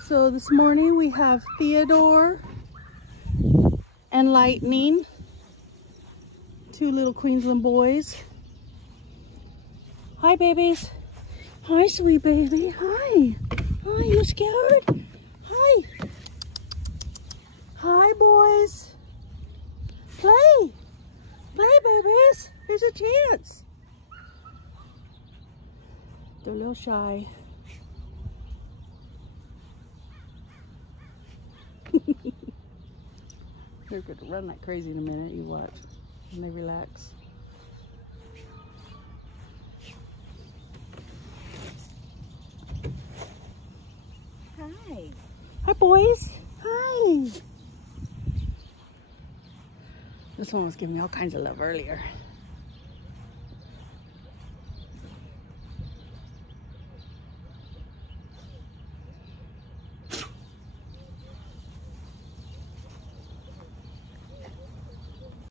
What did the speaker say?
So this morning we have Theodore and Lightning, two little Queensland boys. Hi, babies. Hi, sweet baby. Hi. Hi, you scared? Hi. Hi, boys. Play. Play, babies. Here's a chance. They're a little shy. They're going to run like crazy in a minute. You watch. And they relax. Hi. Hi, boys. Hi. This one was giving me all kinds of love earlier.